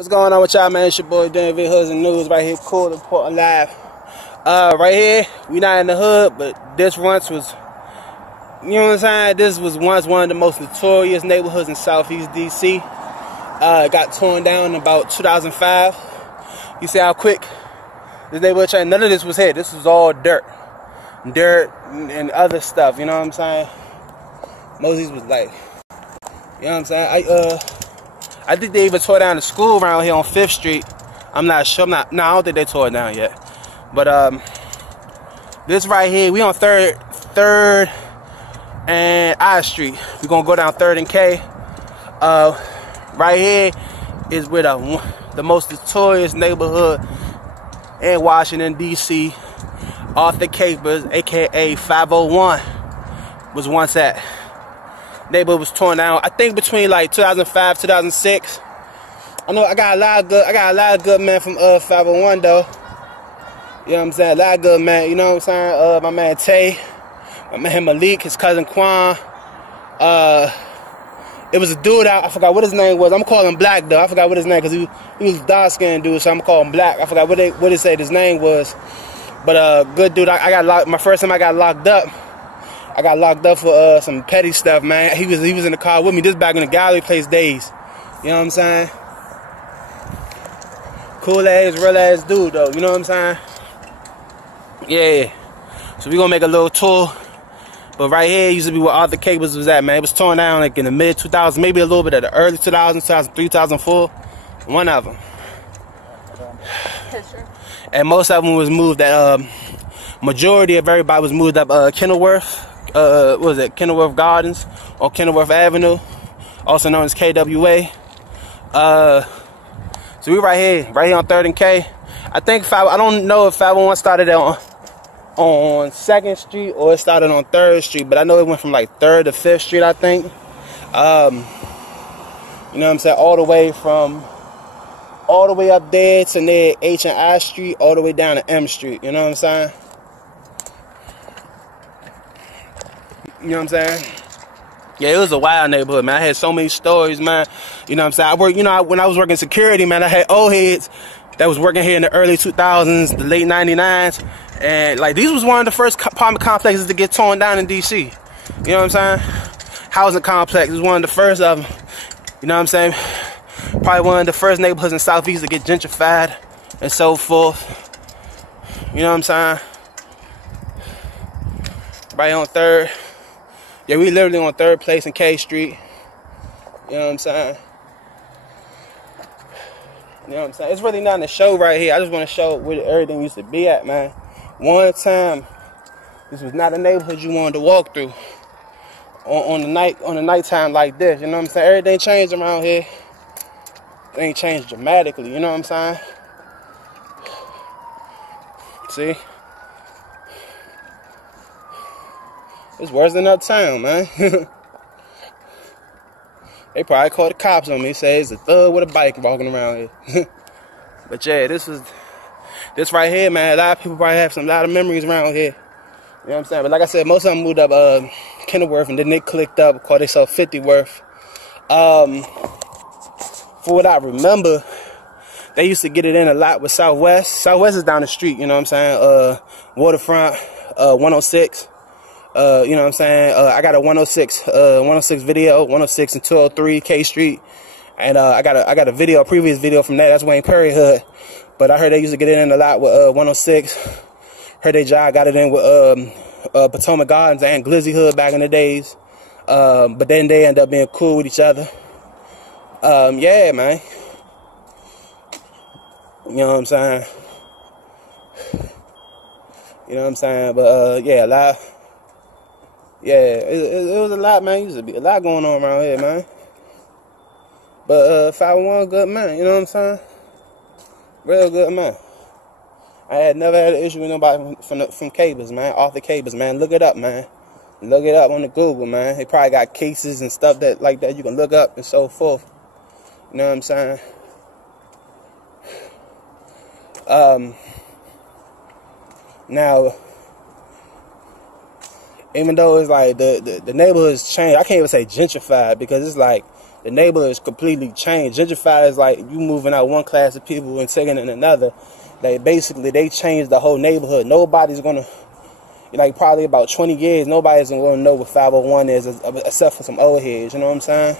What's going on with y'all, man? It's your boy David Hoods and News right here, cool Report Live. Right here, we not in the hood, but this once was, you know what I'm saying? This was once one of the most notorious neighborhoods in Southeast DC. It got torn down in about 2005. You see how quick this neighborhood changed? None of this was here. This was all dirt and other stuff. You know what I'm saying? Moses was like, you know what I'm saying? I think they even tore down the school around here on 5th Street. I'm not sure. No, I don't think they tore it down yet. But this right here, we on 3rd and I Street. We're gonna go down 3rd and K. Right here is where the most notorious neighborhood in Washington D.C. Authur Capers, aka 501, was once at. Neighborhood was torn down, I think between like 2005, 2006. I know I got a lot of good men from 501 though. You know what I'm saying? A lot of good men, you know what I'm saying? My man Tay, my man Malik, his cousin Quan. It was a dude out, I forgot what his name was. I'm calling him Black though. I forgot what his name, because he was a dark-skinned dude, so I'm calling him Black. I forgot what they said his name was. But good dude, I got locked. My first time I got locked up. I got locked up for some petty stuff, man. He was in the car with me. This back in the gallery place days. You know what I'm saying? Cool ass, real ass dude though. You know what I'm saying? Yeah. So we gonna make a little tour. But right here used to be where Authur Capers was at, man. It was torn down like in the mid 2000s, maybe a little bit of the early 2000s, 2003, 2004. One of them. And most of them was moved at majority of everybody was moved up Kenilworth. What was it? Kenilworth Gardens or Kenilworth Avenue, also known as KWA. So we right here on 3rd and K. I think I don't know if 501 started on 2nd Street or it started on 3rd Street, but I know it went from like 3rd to 5th Street, I think. You know what I'm saying? All the way up there to near H and I Street, all the way down to M Street. You know what I'm saying? You know what I'm saying? Yeah, it was a wild neighborhood, man. I had so many stories, man. You know what I'm saying? When I was working security, man, I had old heads that was working here in the early 2000s, the late 99s. And, like, these was one of the first apartment complexes to get torn down in D.C. You know what I'm saying? Housing complex was one of the first of them. You know what I'm saying? Probably one of the first neighborhoods in Southeast to get gentrified and so forth. You know what I'm saying? Right on 3rd. Yeah, we literally on 3rd place in K Street. You know what I'm saying? You know what I'm saying? It's really nothing to show right here. I just want to show where everything used to be at, man. One time, this was not a neighborhood you wanted to walk through on the nighttime like this. You know what I'm saying? Everything changed around here. It ain't changed dramatically. You know what I'm saying? See? It's worse than uptown, man. They probably called the cops on me. Say it's a thug with a bike walking around here. But yeah, this right here, man. A lot of people probably have a lot of memories around here. You know what I'm saying? But like I said, most of them moved up Kenilworth, and then they clicked up, called themselves 50 Worth. For what I remember, they used to get it in a lot with Southwest. Southwest is down the street. You know what I'm saying? Waterfront, 106. You know what I'm saying? I got a 106 video, 106 and 203 K Street, and I got a previous video from that. That's Wayne Perry Hood, but I heard they used to get it in a lot with 106. Heard they got it in with Potomac Gardens and Glizzy Hood back in the days, but then they end up being cool with each other. Yeah, man. You know what I'm saying? You know what I'm saying? But yeah, a lot. Yeah, it was a lot, man. Used to be a lot going on around here, man. But 501, good man. You know what I'm saying? Real good man. I had never had an issue with nobody from Capers, man. Authur Capers, man. Look it up, man. Look it up on the Google, man. They probably got cases and stuff like that you can look up and so forth. You know what I'm saying? Now, even though it's like the neighborhood's changed, I can't even say gentrified, because it's like The neighborhood is completely changed. Gentrified is like you moving out one class of people and taking in another. Like basically they changed the whole neighborhood. Nobody's gonna, like probably about 20 years, nobody's gonna know what 501 is except for some old heads, you know what I'm saying?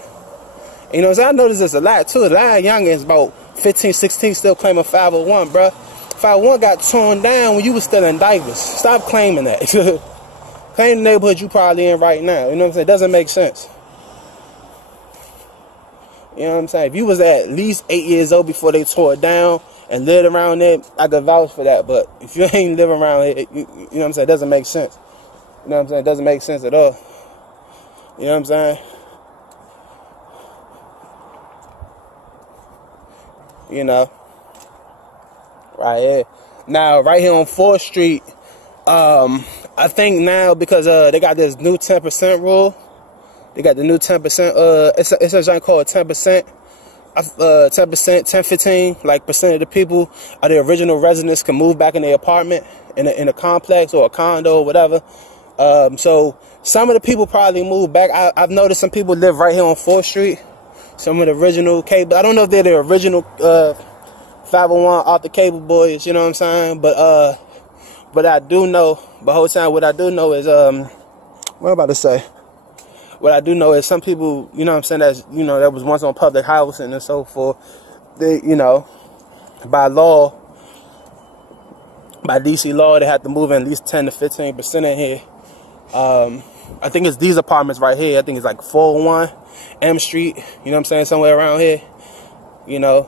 And, you know what I'm saying? I noticed this a lot too. A lot of youngins about 15, 16 still claiming 501, bruh. 501 got torn down when you was still in diapers. Stop claiming that. Claim the neighborhood you probably in right now. You know what I'm saying? It doesn't make sense. You know what I'm saying? If you was at least 8 years old before they tore it down and lived around there, I could vouch for that. But if you ain't living around it, you know what I'm saying? It doesn't make sense. You know what I'm saying? It doesn't make sense at all. You know what I'm saying? You know. Right here. Now, right here on 4th Street, I think now because they got this new 10% rule. They got the new 10%. It's a joint called 10%. 10%, 10, 15, like percent of the people are the original residents can move back in their apartment in a complex or a condo or whatever. So some of the people probably move back. I've noticed some people live right here on 4th Street. Some of the original cable. I don't know if they're the original 501 Authur cable boys. You know what I'm saying? But I do know. The whole time, what I do know is what am I about to say? What I do know is some people, you know what I'm saying, that's, you know, that was once on public housing and so forth, they, you know, by law, by DC law, they have to move in at least 10 to 15% in here. I think it's these apartments right here. I think it's like 401 M Street, you know what I'm saying, somewhere around here, you know.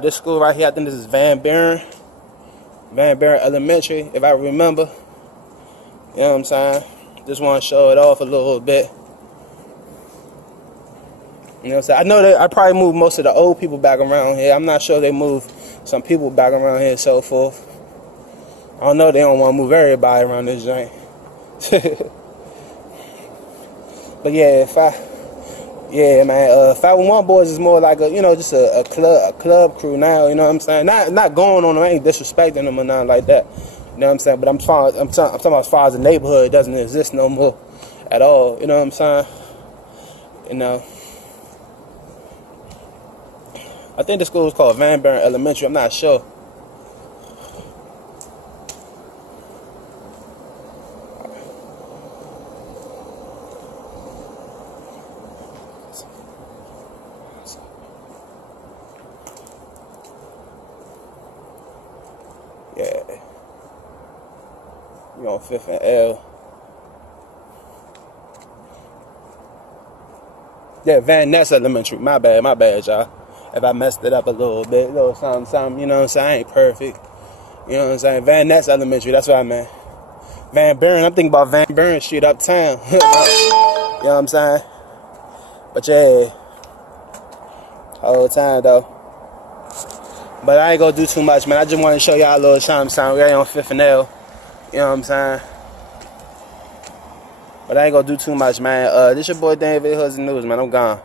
This school right here, I think this is Van Buren Elementary, if I remember. You know what I'm saying? Just want to show it off a little bit. You know what I'm saying? I know that I probably moved most of the old people back around here. I'm not sure they moved some people back around here and so forth. I don't know, they don't want to move everybody around this joint. But yeah, man, 501 Boys is more like a, you know, just a club crew now, you know what I'm saying? Not going on them, I ain't disrespecting them or nothing like that. You know what I'm saying? But I'm talking about as far as the neighborhood, it doesn't exist no more at all. You know what I'm saying? You know. I think the school is called Van Buren Elementary. I'm not sure. Yeah. You on 5th and L. Yeah, Van Ness Elementary. My bad, y'all. If I messed it up a little bit, a little something, you know what I'm saying? I ain't perfect. You know what I'm saying? Van Ness Elementary, that's what I meant. Van Buren, I'm thinking about Van Buren Street uptown. You know what I'm saying? But yeah, whole time though. But I ain't gonna do too much, man. I just want to show y'all a little something. We on 5th and L. You know what I'm saying? But I ain't gonna do too much, man. This your boy David Hudson News, man. I'm gone.